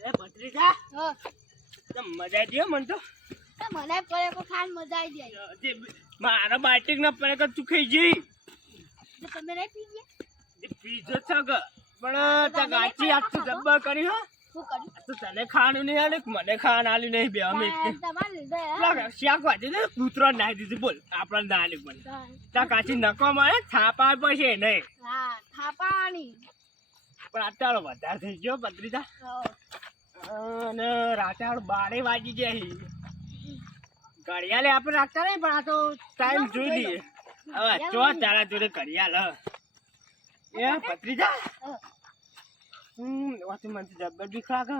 એ ભત્રીજા મજા આવી મને તો મને પડે કો ખાન મજા આવી જાય જે મારા બાટિંગ ના પડે તું ખાઈ જઈ તમે નહીં પી ગયા પીજો છે કે પણ તા ગાચી આજ તો જબ્બર કરી હો શું કર્યું તો તને ખાવાનું નહીં આલે મને ખાવાનું આલી નહીં બે અમે તમારે લીધે શાક વાજી ને કૂતરો નાખી દીધું બોલ આપણને ના આલી પણ તા કાચી નકો મળે થાપા પછી નહીં હા થાપાની પણ અત્યારે વધારે થઈ ગયો ભત્રીજા અને રાતે 12 વાગી ગયા ઘડિયાળે આપણે રાખતા નહીં પણ આ તો ટાઈમ જોઈ લઈએ હવે ચો તારા જોડે ઘડિયાળ એ ભત્રીજા મને જબ્બર બીક લાગે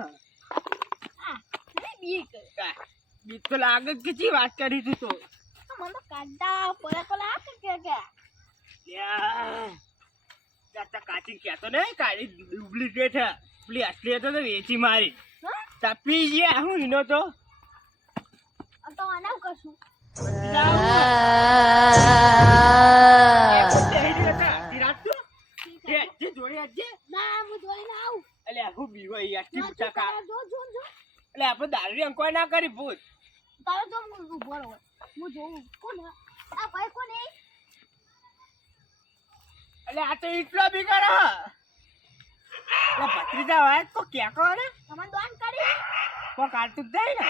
બીક તો લાગે કે ચી વાત કરી તું તો મને તો કાંડા પડે કો લાગે કે કાચી કહેતો ને કાળી ડુપ્લિકેટ પેલી અસલી હતો ને વેચી મારી તપી ગયા હું એનો તો તો આના કરશું આપડે દારૂ અંકોય ના કરી ભૂત તારો તો ઉભો રહો હું જોઉં કોણ આ ભાઈ કોણ એટલે આ તો એટલો બી કરો ભત્રીજા હોય તો ક્યાં કરો ને તમે દોન કરી તો કાઢતું જ જાય ને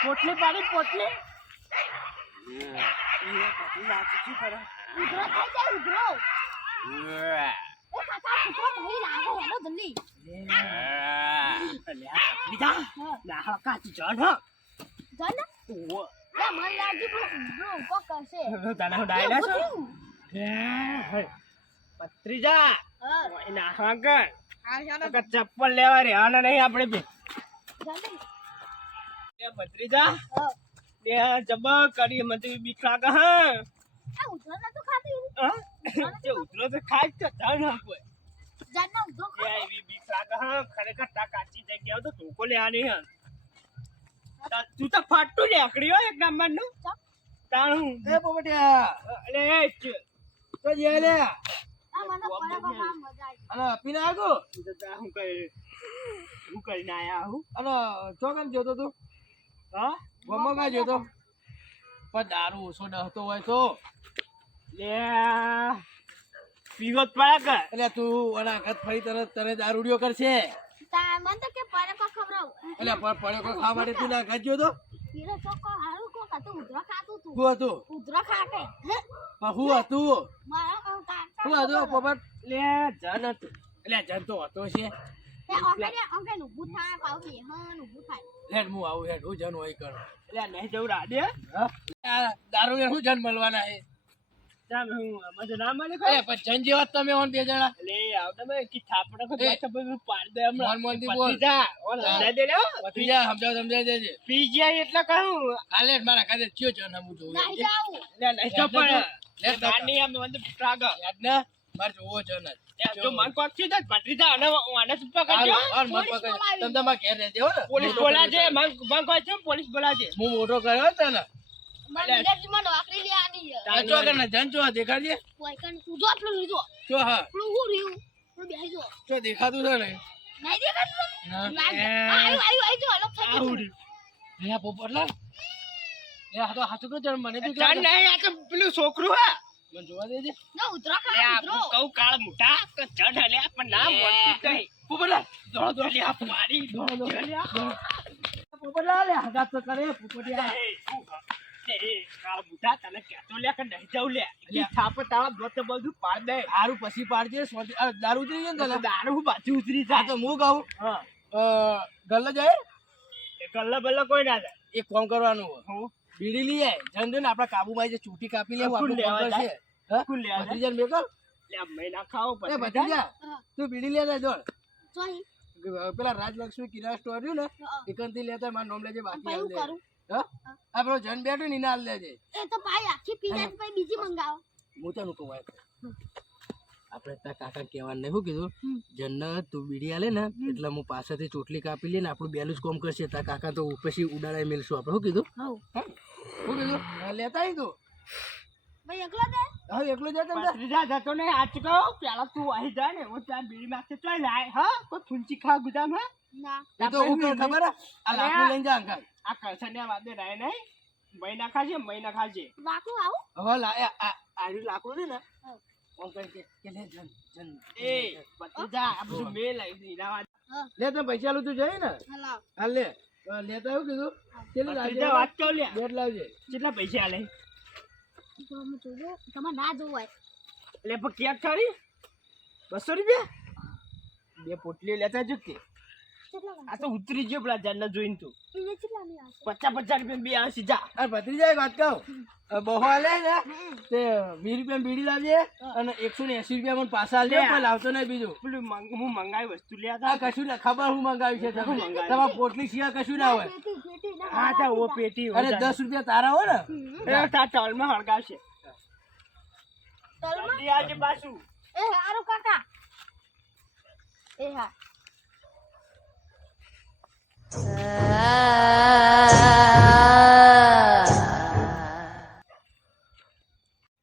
પોટલી પાડી પોટલી ભત્રીજા શું કરે ઉધરો થઈ જાય ઉધરો એ કાકા ઉધરો થઈ લાગો હેલો જલ્દી ના કાચી જણ હો જન ઓ લે મન લાગી બ્રો કો કરશે તને હું ડાયલા છો ભત્રીજા ના હાગર ચપ્પલ લેવા રે આને નહીં આપણે બે જલ્દી ભત્રીજા બે જબા કરી મને બીક લાગે હા આ ઉધરો ના તો ખાતી જે ઉતરો તો ખાય તો ધન આપે જન ના ઉધરો એ એવી બીક લાગે હા ખરેખર તા કાચી જગ્યાઓ તો ધોકો લે આની હા તું તો ફાટતું લેકડી હો એક નંબર નું તાણું એ પોપટિયા અલે તો જે લે આ મને પડે કો કામ મજા આવી અને પીને આગો હું કરીને આયા હું અને ચોકન જોતો તું હા ગમો કા જોતો પણ દારૂ ઓછો ડહતો હોય તો લે પીવત પડે કે એટલે તું અનાગત ફરી તને દારૂડિયો કરશે તા મન તો કે પડે કો ખબરાવ એટલે પણ પડ્યો કોઈ ખાવા માટે તું ના ખાજો તો પીરો ચોકો હારું કો કા તું ઉધરો ખાતું તું શું હતું ઉધરો ખાકે પણ શું હતું મારા કહું કા શું હતું પોપટ લે જન હતું એટલે જન તો હતો છે તે અંકે નું બુથા પાવતી હા નું બુથા હેડ હું આવું હેડ હું જન હોય કર એટલે નહીં જવું રાડે દારૂ ને શું જન મળવાના છે જામ હું મને ના મળે અરે પણ જન જેવા જ તમે ઓન બે જણા લે આવ તમે કી થાપડા કો બધું પાડ દે મોન મોન થી બોલ ભત્રીજા ઓન સમજાઈ દે લે ભત્રીજા સમજાવ દેજે પી ગયા એટલે કહું હાલે મારા કાતે થયો જન હું જોઉં નહીં જાવ લે નહીં તો પણ લે ગાડી આમ મને ટ્રાગ યાદ ને માર જોવો જન જો મન કોક છે તો ભત્રીજા અને આને સુપા કરજો તમ તમાર ઘેર રહેજે હો ને પોલીસ બોલાજે મન કોઈ છે પોલીસ બોલાજે હું મોટો કર્યો તને મને વિલેજ માં વાકરી લે આની તાજો કને જન જો દેખાડજે કોઈ કન તું જો આપણું લીધો જો હા આપણું હું રહ્યું હું બેહી જો જો દેખાતું છે ને નહીં દેખાતું હા. આયુ જો અલગ થઈ ગયું લે પોપટલા લે આ તો હાચું કે જન મને જાન નહીં આ તો પેલું છોકરું હા મને જોવા દેજે ના ઉતરો લે ખા આ ઉતરો કઉ કાળ મોટા તો ચઢ લે પણ ના મોટી કઈ પોપટલા દોડો દોડો લે આ મારી દોડો લે આ પોપટલા લે હાથ તો કરે પોપટિયા કાળ મોટા તને કહેતો લે કે નહીં જાવ લે ઈ થાપ તાળા દોત બધું પાડ દે દારૂ પછી પાડજે દારૂ ઉતરી જાય ને તને દારૂ હું પાછી ઉતરી હા જાય તો હું કહું હા ગલ્લો જાય એ કલ્લા બલ્લા કોઈ ના જાય એક કામ કરવાનું હોય હું બીડી લઈ આય જન જો ને આપણા કાબુમાં જે ચૂંટી કાપી લેવું કોણ આપણું લેવા કામ કરશે હા કોણ લેવા જાય? ભત્રીજાને મેકલ લે આ મહિના ખાઓ એ પછી ભત્રીજા તું બીડી લેતા જોડ જોઈ પેલા રાજલક્ષ્મી કિરાણા સ્ટોર રહ્યું ને એકનથી લેતા મારું નામ લેજે બાકી ભાઈ હાલ હું દેજે. કરું હા આપણો જન બેઠો ને એને હાલ લેજે એ તો ભાઈ આખી પીને પછી બીજી મંગાવો હું તને કહું વાત આપણે તાર કાકા કહેવાનું નહીં શું કીધું જન્નત તું બીડી આલે ને એટલે હું પાછળથી ચોટલી કાપી લે ને આપણું બેલું જ કોમ કરશે તાર કાકા તો પછી ઉડાડાઈ મેલશું આપણે શું કીધું હવ શું કીધું લેતા આવી તું ભાઈ એકલો જાય હા એકલો જતો ને ભત્રીજા જતો નહીં આજ કહો પેલા તું અહીં જાય ને હું ત્યાં બીડી માંગતે ચોય લાય હા કોઈ ફૂંચી ખા ગુદામ હા ના એ તો હું કહું ખબર હે? આ લાકડું લઈને જા અંકલ આ કળસણિયા વાદે રહે નહીં મહિના ખાજે મહિના ખાજે લાકડું આવું હવે આર્યું લાકડું ને ને હા. અંકલ કે લે જન જન એ ભત્રીજા આ બધું મેં લાવી દીધા વાત લે તો પૈસા લું તું જઈ ને હલો હાલ લે લેતા એવું કીધું કેટલું ભત્રીજા વાત કહો લ્યા બેટ લાવજે કેટલા પૈસા આલે તો હું જોઉં તમારે ના જોવું હોય એટલે પણ ક્યાંક ખરી 200 રૂપિયા બે પોટલી લેતા જો કે કેટલા આ તો ઉતરી ગયો પેલા જાનને જોઈને તું એ કેટલા ની આવશે 50 રૂપિયા બે આવશે જા અરે ભત્રીજા એક વાત કહું બહુ હાલે ને તે 20 રૂપિયા બીડી લાવજે અને 180 રૂપિયા મને પાછા આલજે કોઈ લાવતો નહીં બીજું પેલું હું મંગાવી વસ્તુ લે આ કશું ના ખબર હું મંગાવી છે તમે તમારા પોટલી સિવાય કશું ના હોય પેટી ના હા તા ઓ પેટી અરે 10 રૂપિયા તારા હોય ને એ તા ટોલમાં હળગાવશે તલમાં જલ્દી આવજે પાછું એ હારું કાકા એ હા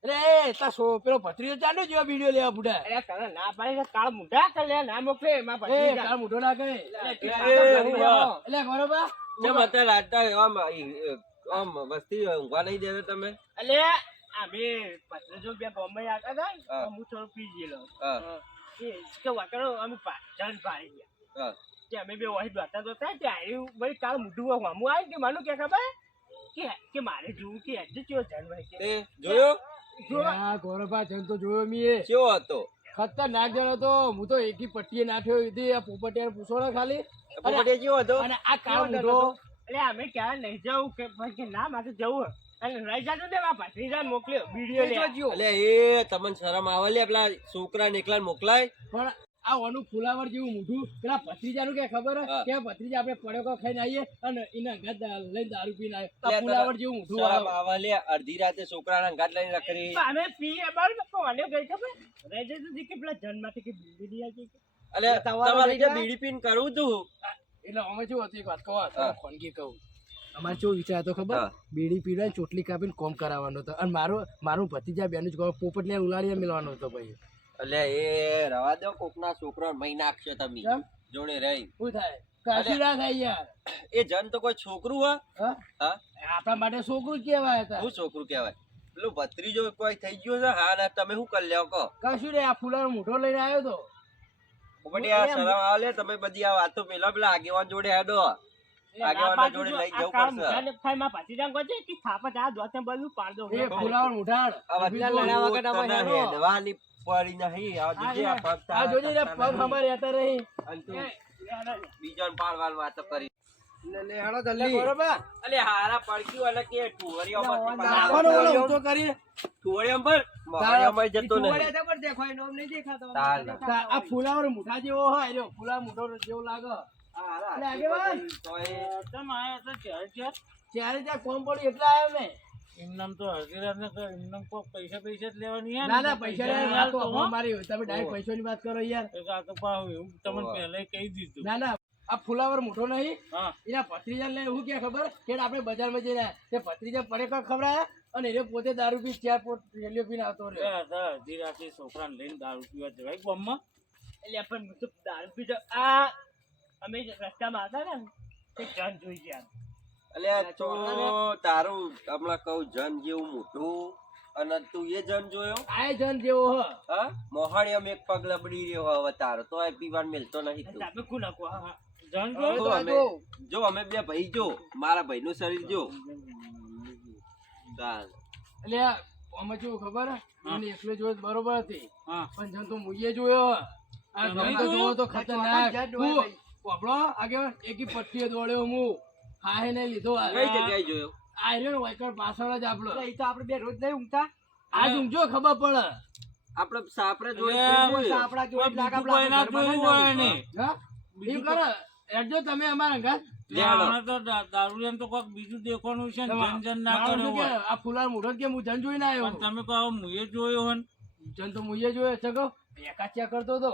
અરે તા પેલો ભત્રીજો ચાલુ જેવા વિડીયો લેવા બુડા અરે તને ના પાડી તો કાળ મુઢા કર લે ના મોકલે એમાં એ પછી કાળ મોઢો ના કરે એટલે બરોબર કેમ અત્યારે રાતના આમ વસ્તી ઊંઘવા નહીં દેતા તમે? અલે અમે પત્ર બે બોમ્બે આવતા હતા ને, હા. હું થોડું પી ગયેલો હા. એ કે વાકડો અમે જન પાડી ગયા હા. કે અમે બે વહી દોતા દોતા ત્યાં આવ્યું ભાઈ કાળ મોઢું હમું આવ્યું કે માનું કે ખબર કે મારે જોવું કે આજે ચેવો જન ભાઈ કે તે જોયો? આ ગોરભા જન તો જોયો મીએ કેવો હતો? ખતરનાક જણ હતો હું તો એકી પટ્ટીએ નાઠ્યો હતી આ પોપટિયાને પૂછો ને ખાલી પોપટિયા કેવો હતો? અને આ કાળ કેવો મોઢો હતો? એટલે અમે ક્યાં નહીં જવું કે ભાઈ કે ના મારે જવું અને લઈ જાતો ને મારા ભત્રીજાને મોકલ્યો વિડીયો લે એટલે એ તમને શરમ આવે લે પેલા છોકરાને એકલા મોકલાય? પણ આ ઓનું ફુલાવર જેવું મોઢું પેલા ભત્રીજાનું કે ખબર હે? હા. કે ભત્રીજા આપણે પડ્યો ખાઈને આવીએ અને એના ઘર લઈને દારૂ પીને આવે લે, આ ફુલાવર જેવું મોઢું શરમ આવે. આવે લે અડધી રાતે છોકરાના અંગાત લઈને રખડી. અમે પીએ બરાબર કોને ગઈ ખબર રહી જતું કે પેલા જન્મમાંથી કે બીડી આવી એટલે તમારે એટલે બીડી પીને કરવું તું. એટલે અમે શું હતું એક વાત કહો હા. ખોનગી કહું અમારે શું વિચાર હતો ખબર હા. બીડી પીવડાવીને ચોટલી કાપીને કોમ કરાવવાનો હતો અને મારું ભતીજા બેનું જ પોપટને ઉલાડીને મેળવાનો હતો ભાઈ એટલે એ રવા દો કોકના છોકરો મહી નાખશો તમે કેમ? જોડે રહી. શું થાય કશું ના થાય યાર એ જન તો કોઈ છોકરું હોય? હા? હા? આપણા માટે છોકરું જ કહેવાય હતા શું છોકરું કહેવાય? પેલું ભત્રીજો કોઈ થઈ ગયો છે? હા ને તમે શું કરી લ્યો કહો? કશું નહીં આ ફૂલાનો મોઢો લઈને આવ્યો તો પોપટી આ શરમ આવે લે તમે બધી આ વાતો પેલા આગેવાન જોડે હેડો. આગેવાનના જોડે લઈ જવું પડશે. એ ફૂલાનો મોઢાડ આ બધું તને હેડવાની પડી નહીં. આ જોજે આ પગ આ જોજે ને પગ અમારે હતા રહી અને તું બીજાને પાડવાની વાતો કરી. એટલે બરોબર અલે હારા પડક્યું અને કે ઠુવરિયામાંથી નાખવાનો ઓલો ઊંચો કરી ઠુવરિયામાં પર મહારિયામાં જતો નહીં. તાર ના. આ ફૂલાવાનો મોઢા જેવો હોય જો ફૂલા મોઢો જેવો લાગે એટલે આગેવાન તો એ ત્યારે ત્યાં કોમ પડ્યું એટલે આવ્યો મેં ના ના પૈસા લેવાની વાત તો અમારી તમે ડાયરેક્ટ પૈસાની વાત કરો યાર ના ના આ ફુલાવર મોટો નહીં એના ભત્રીજા લઈને એવું કે ખબર કે આપણે બજારમાં જઈને તે ભત્રીજા પડે કઈ ખવડાયા અને એ પોતે દારૂ પી 4 પોટ રેલિયો પીને આવતો રહ્યો છોકરાને લઈને દારૂ પીવા જવાય ગામમાં એટલે પણ હું તો દારૂ પીધો આ અમે રસ્તામાં હતા ને તે જન જોઈ ગયા અલે તો તારું હમણાં કહું જન જેવું મોટું અને તું એ જન જોયો? આ જન જેવો હ હા મોહાણીયામાં એક પગ લબડી રહ્યો હવે તારો તો આ પીવાનું મેલતો નહીં તું. તમે કોણ નાખો જન જો અમે- જો અમે બે ભાઈ જો મારા ભાઈનું શરીર જો ચાલ. એટલે અમે કેવું ખબર હે? એને એકલો જોયો તો બરોબર હતી પણ જન તો મુઈએ જોયો હે. આ જન તો જોવો તો ખતરનાક વાપરો આગળ એકી પટ્ટીએ દોડ્યો હું હા ને લીધો કઈ જગ્યાએ જોયો? આયરન વાઇકર પાછળ જ આપણો એ તો આપણે બે રોજ નહીં ઊંઘતા આજ ઊંઘજો ખબર પડે આપણે સાપરે જોઈ આપણા જોડે લાગ હા એમ કરો એડજો તમે અમારા ઘર તમારું શું કે આ ફુલાર મોઢો જ કે હું જન જોઈને આવ્યો જન તો મુઈએ જોયો છે કહો એકાચ્યા કરતો હતો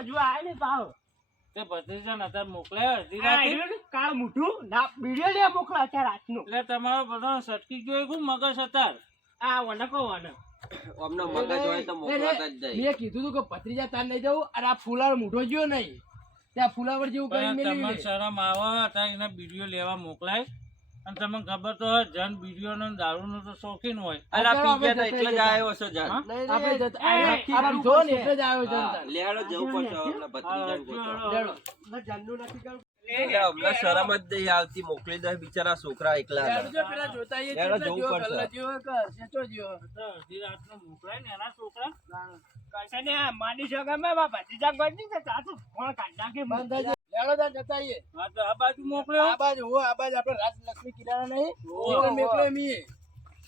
હજુ આવે ને પાવ કાળ મોટું ના વિડીયો લે મોકલા અત્યારે રાતનું એટલે તમારો બધો સટકી ગયો મગજ હતા આ વને કહો વને. અમને મગજ હોય તો મોકલતા જ જાય. મેં કીધું તું કે ભત્રીજા તાર નહીં જવું અને આ ફુલાવર મોટો ગયો નહીં ત્યાં ફુલાવર જેવું કરી મેલી તમને લે. શરમ આવે ત્યાં એને વિડીયો લેવા મોકલાય અને તમને ખબર તો હોય જન વિડીયો નો દારૂ નો તો શોખીન હોય. અને આ પીજે તો એટલે જ આવ્યો છે જાન. આપણે જતા- આ કીધો ને એટલે જ આવ્યો હા, જનતા. લેહાડો જવું પડશે હવે અમને ભત્રીજાને ગોતવા. લેડો. એટલે અમને શરમ જ નહીં આવતી, મોકલી દે બિચારા છોકરા એકલા હતા. લેડો જો પેલા જોતા આઈએ લેડો કેટલા જવું જેવો પડશે. ગલ્લા જેવો કે સેચો જેવો. તો અડધી રાતનો મોકલાય ને એના છોકરા કશે ને આ માની શકો મેં મારા ભત્રીજા ગોતી છે ચાચું ફોન કાઢી નાખી બંધ થઈ જાય. લેડો તાર જતા આઈએ. હા તો આ બાજુ મોકલ્યો આ બાજુ હો આ બાજુ આપણે રાજલક્ષ્મી કિરાણા નહીં ઓહો. એટલે મેકલો એમ ઈએ.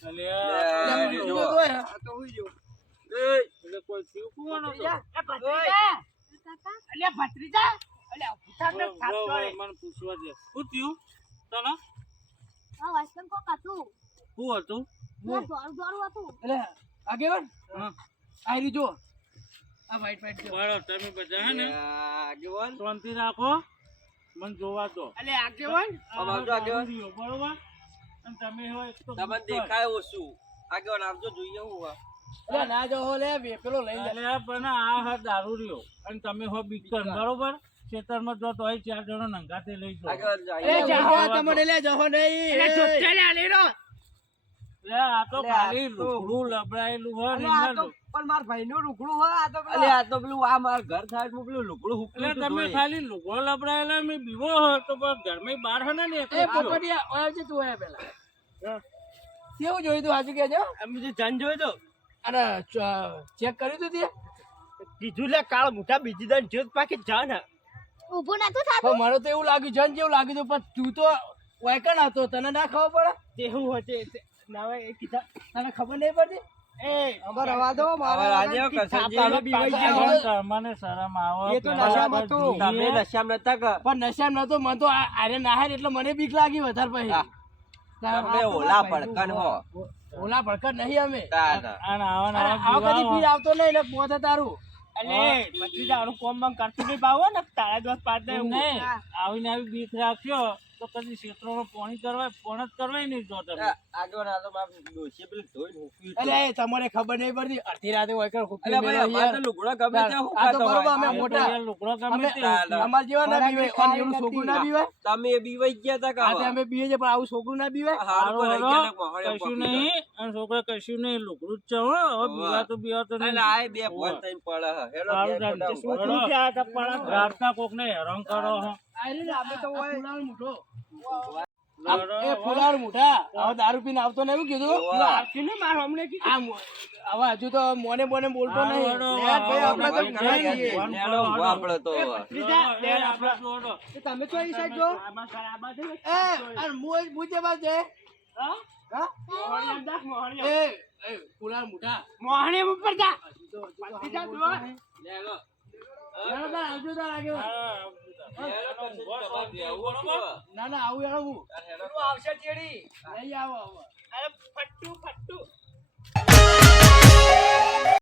અલ્યા, લે, એટલે જુઓ. તો હોય, આ તો હોય જો. એટલે કોઈ થયું કુવાનો તો? એ ભત્રીજા અલ્યા ભત્રીજા અલ્યા ઉઠાડ ને થાપ બહુ, કરે. મને પૂછવા દે શું થયું તને આ વાસણ કોક હતું શું હતું? આ દોરું દોરું હતું એટલે આગેવાન હા. આ રહ્યું જો આ વાઈટ વાઈટ જો. બરાબર, તમે બધા હે ને આગેવાન શાંતિ રાખો, મને જોવા દો. અલ્યા આગેવાન આ બાજુ આગેવાન. રહ્યો, બરોબર? અને તમે હોય એક તો તમને દેખાય ઓછું. આગેવાન આવજો જોઈએ હું આ. એટલે ના જો હો લે પેલો લઈ લે. અલ્યા, પણ આ હા દારૂ રહ્યો અને તમે હો બીકન, બરોબર? ખેતરમાં જો તો અહીં 4 જણો નંગાતે લઈ જાઓ. આગેવાન એ જાય. જાહો તમને લે જહો નહીં. એટલે ચોથે લે આલી રો લે, આ તો ખાલી લુગડું લબડાયેલું હોય ને એના પણ માર ભાઈનું લુગડું હોય આ તો અલે આ તો પેલું આ માર ઘર સાઈડ માં પેલું લુગડું હુકલું એટલે હતું તમે તોય. ખાલી લુગડો લબડાયેલા મેં બીવો હોય તો બસ ઘરમાં બહાર હે ને એ એકલો ગયો. પોપટિયા ઓય છે તું આયા પેલા કેવું જોયું તું સાચું કહેજો. અમે જે જન જોયો તો અને ચેક કર્યું તું તે કીધું લે કાળ મોટા બીજી દન જોત પાકી જા ને ઊભું નતું પણ થતું મને તો એવું લાગ્યું જન જેવું લાગ્યું તું પણ તું તો વાયકણ હતો તને ના ખબર પડે તે હું હોતે નાવે એ કીધા તને ખબર નહીં પડતી એ ખબર હવા દો હવે આજે કસનજી બીવાઈ ગયા. પણ તમને શરમ આવે એ તો પેલા નશામાં આપણે હતું. તમે જોઈએ. નશામાં નતા કે પણ નશામાં નતો મને તો આરે નાહે એટલે મને બીક લાગી વધારે પછી હા. તમે ઓલા પડકન હો. ઓલા ભડકત નહીં અમે તાના. અને આવા ને અરે આવા આવો કદી બીવા ફીર આવતો નહીં એટલે પોતે તારું અલે ભત્રીજા આનું કોમ બમ કરતું નહીં પાવો ને તારા દોસ્ત પાડે એમ નહીં, આવીને આવી બીક રાખ્યો તો કદી ક્ષેત્રોમાં પોણી કરવા પોણ જ કરવાય નહીં જો તમે. આગળ આ તો માર ડોશી પેલું ધોઈને હુકવ્યું એટલે હતું. એ તમને ખબર નહીં પડતી અડધી રાતે વાયકણ હુકમી અલે ભાઈ મેલો અમાર તો યાર. લુગડા ગમે ત્યાં આ તો હુકાતો બરોબર હોય. અમે આ તો મોટા યાર લુગડો ગમે અમે તે. અમાર જેવા ના બીવાય અને એવડું છોકરું ના બીવાય તમે એ બીવાઈ ગયા તા કે આજે હવે? અમે બીએ છે પણ આવું છોકરું ના બીવાય હારું હારું તો રહી હાલો, ગયા ને કશું મોહળે નહીં અને છોકરા કશું નહીં, લુગડું જ છે હો. હવે બીવાતો બીવાતો નહીં. અને આ બે ફોન થઈને પડે હે. હેલો હારું બે ચાલ, ફોટા શું ઉભા. શું થયા હતા પણ રાતના કોકને હેરાન કરો હો. આપણે તો ફુલાવર મોટો લડો, એ ફુલાવર મોટા હવે દારૂ પીને આવતો ને એવું કીધું આવતી ને માર હમણે કીધું હવે હજુ તો મોને મોને બોલતો નહીં હારું, લે ભાઈ આપણે તો હારું, ઘણા હારું, છીએ. હારું. હેલો ઉભા આપણે તો. ભત્રીજા એ આપણે જોડો. તમે તો અહીં સાઈડ જો આમાં ખરાબા છે ને એ અને મું જે બાજુ છે હા હા મોહણિયા જા મોહણિયા એ ફુલાવર મોટા મોહણિયા ઉપર જા ભત્રીજા જો લેલો તાર આવજો તાર આગેવાન. ના ના આવું યાર હું આવશે ચેડી નહીં આવો આવો અરે ફટ્ટુ ફટ્ટુ